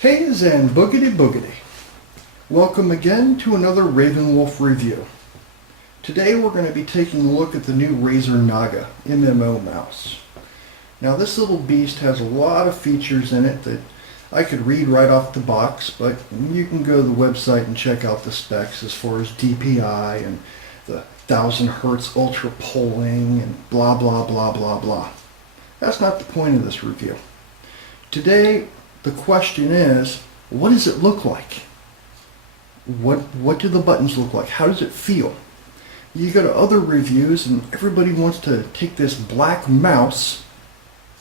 Hays and boogity boogity. Welcome again to another Ravenwolf review. Today we're going to be taking a look at the new Razer Naga MMO mouse. Now this little beast has a lot of features in it that I could read right off the box, but you can go to the website and check out the specs as far as DPI and the 1000 Hertz ultra polling and blah blah blah blah blah. That's not the point of this review. Today the question is, what does it look like? What do the buttons look like? How does it feel? You go to other reviews and everybody wants to take this black mouse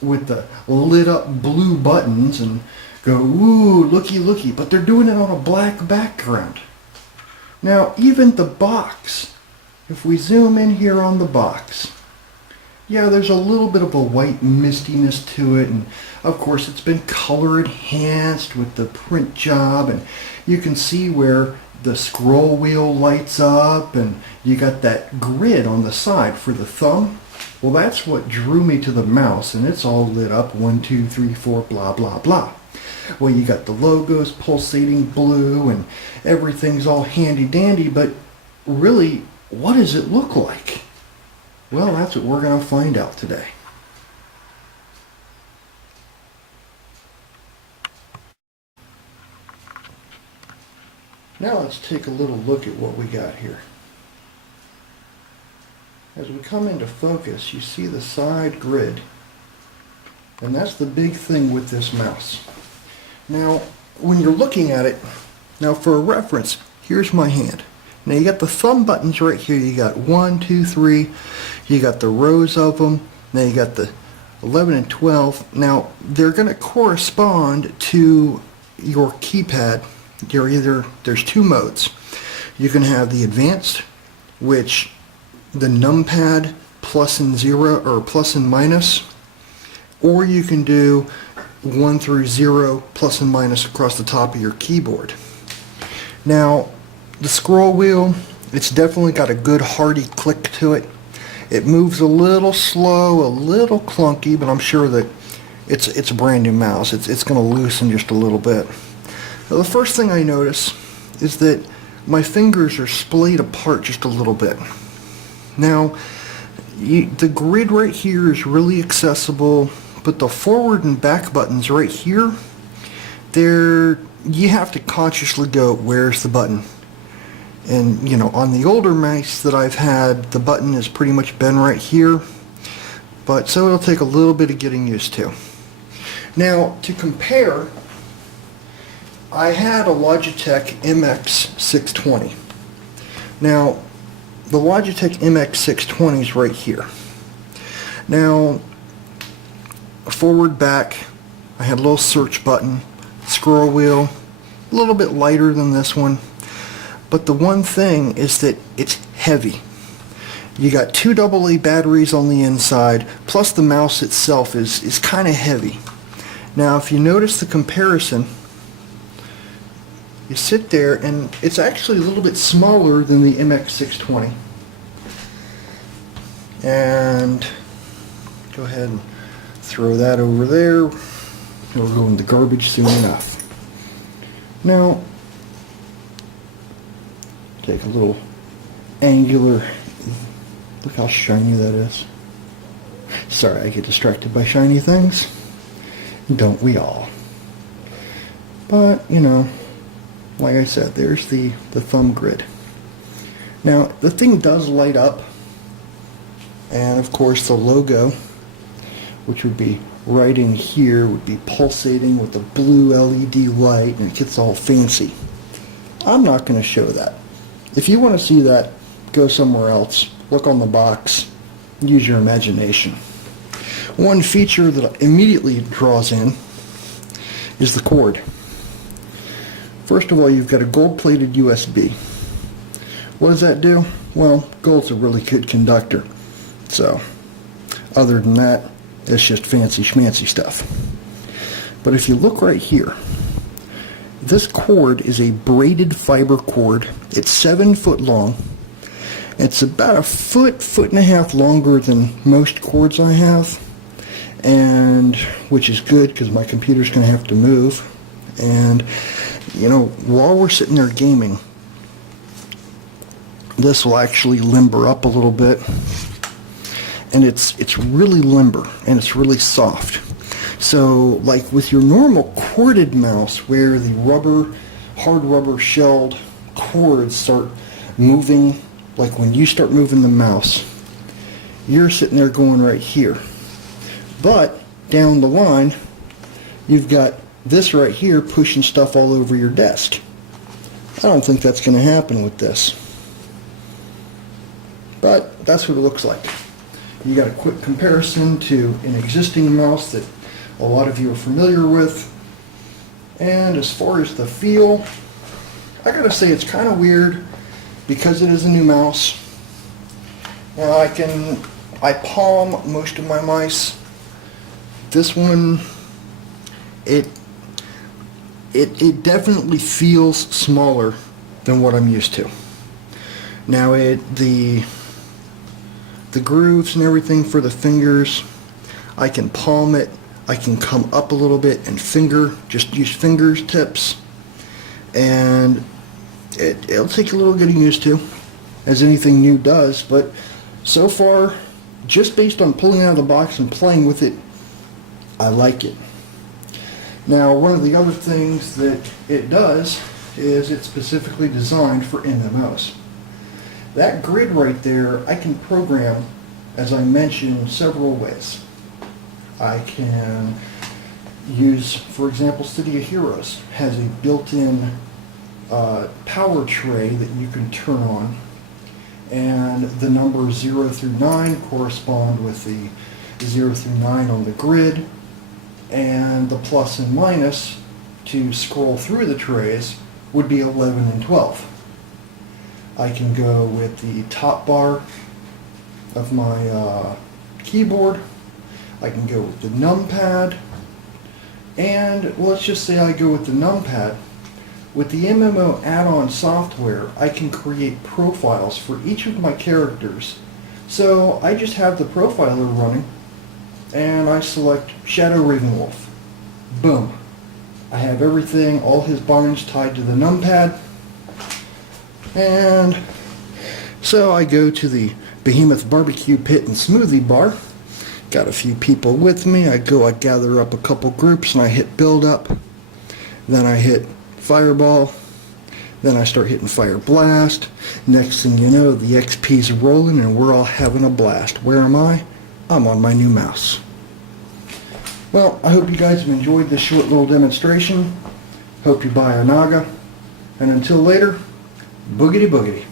with the lit up blue buttons and go, ooh, looky looky, but they're doing it on a black background. Now even the box, if we zoom in here on the box, yeah, there's a little bit of a white mistiness to it, and of course it's been color enhanced with the print job, and you can see where the scroll wheel lights up, and you got that grid on the side for the thumb. Well, that's what drew me to the mouse, and it's all lit up 1, 2, 3, 4, blah blah blah. Well, you got the logos pulsating blue, and everything's all handy dandy, but really, what does it look like? Well, that's what we're going to find out today. Now let's take a little look at what we got here. As we come into focus, you see the side grid, and that's the big thing with this mouse. Now, when you're looking at it, now for a reference, here's my hand. Now you got the thumb buttons right here. You got 1, 2, 3. You got the rows of them. Now you got the 11 and 12. Now they're going to correspond to your keypad. There's two modes. You can have the advanced, which the numpad plus and 0 or plus and minus, or you can do 1 through 0 plus and minus across the top of your keyboard. Now the scroll wheel, it's definitely got a good hearty click to it. It moves a little slow, a little clunky, but I'm sure that it's a brand new mouse. It's going to loosen just a little bit. Now, the first thing I notice is that my fingers are splayed apart just a little bit. Now, the grid right here is really accessible, but the forward and back buttons right here, you have to consciously go, where's the button? And, you know, on the older mice that I've had, the button has pretty much been right here. But so it'll take a little bit of getting used to. Now, to compare, I had a Logitech MX620. Now, the Logitech MX620 is right here. Now, forward, back, I had a little search button, scroll wheel, a little bit lighter than this one. But the one thing is that it's heavy. You got 2 AA batteries on the inside, plus the mouse itself is kind of heavy. Now if you notice the comparison, you sit there and it's actually a little bit smaller than the MX620. And go ahead and throw that over there. It'll go in the garbage soon enough. Now, take a little angular, look how shiny that is. Sorry, I get distracted by shiny things. Don't we all? But, you know, like I said, there's the thumb grid. Now, the thing does light up, and of course the logo, which would be right in here, would be pulsating with a blue LED light, and it gets all fancy. I'm not going to show that. If you want to see that, go somewhere else, look on the box, use your imagination. One feature that immediately draws in is the cord. First of all, you've got a gold-plated USB. What does that do? Well, gold's a really good conductor. So, other than that, it's just fancy schmancy stuff. But if you look right here, this cord is a braided fiber cord. It's 7 foot long. It's about a foot and a half longer than most cords I have. and which is good because my computer's going to have to move, And, you know, while we're sitting there gaming, this will actually limber up a little bit. And it's really limber, and it's really soft. So, like with your normal corded mouse, where the hard rubber shelled cords start moving, like when you start moving the mouse, you're sitting there going right here. But down the line, you've got this right here pushing stuff all over your desk. I don't think that's going to happen with this. But that's what it looks like. You got a quick comparison to an existing mouse that a lot of you are familiar with. And as far as the feel, I gotta say it's kind of weird because it is a new mouse. Now I palm most of my mice. This one, it definitely feels smaller than what I'm used to. Now the grooves and everything for the fingers, I can palm it, I can come up a little bit and just use fingers tips, and it'll take a little getting used to, as anything new does, but so far, just based on pulling it out of the box and playing with it, I like it. Now, one of the other things that it does is it's specifically designed for MMOs. That grid right there, I can program, as I mentioned, several ways. I can use, for example, City of Heroes has a built-in power tray that you can turn on, and the numbers 0 through 9 correspond with the 0 through 9 on the grid, and the plus and minus to scroll through the trays would be 11 and 12. I can go with the top bar of my keyboard. I can go with the numpad, and let's just say I go with the numpad. With the MMO add-on software, I can create profiles for each of my characters. So I just have the profiler running, and I select Shadow Ravenwolf. Boom. I have everything, all his binds tied to the numpad. And so I go to the Behemoth Barbecue Pit and Smoothie Bar. Got a few people with me. I gather up a couple groups, and I hit build up. Then I hit fireball. Then I start hitting fire blast. Next thing you know, the XP's rolling and we're all having a blast. Where am I? I'm on my new mouse. Well, I hope you guys have enjoyed this short little demonstration. Hope you buy a Naga. And until later, boogity boogity.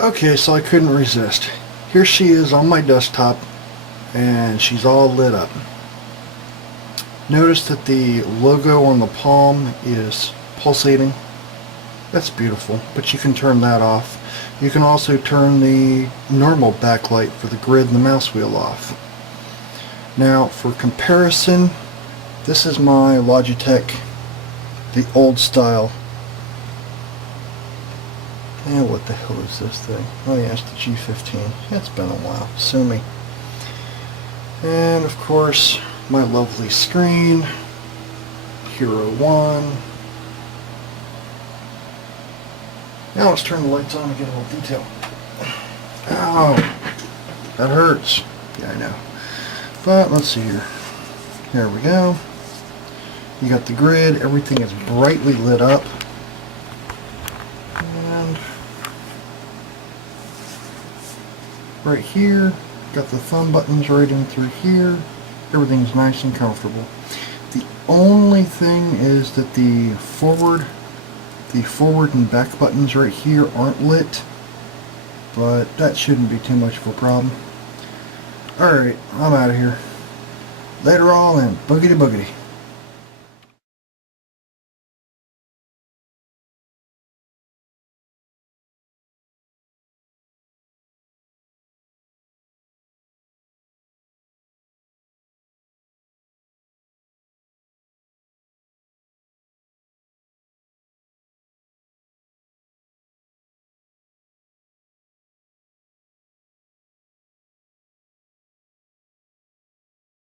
Okay, so I couldn't resist. Here she is on my desktop, and she's all lit up. Notice that the logo on the palm is pulsating. That's beautiful, but you can turn that off. You can also turn the normal backlight for the grid and the mouse wheel off. Now, for comparison, this is my Logitech, the old style. And what the hell is this thing? Oh yeah, it's the G15. It's been a while. Sue me. And of course, my lovely screen. Hero 1. Now let's turn the lights on and get a little detail. Ow! That hurts. Yeah, I know. But let's see here. There we go. You got the grid. Everything is brightly lit up. And right here, got the thumb buttons right in through here. Everything's nice and comfortable. The only thing is that the forward and back buttons right here aren't lit, but that shouldn't be too much of a problem. Alright, I'm out of here. Later all, and boogity boogity.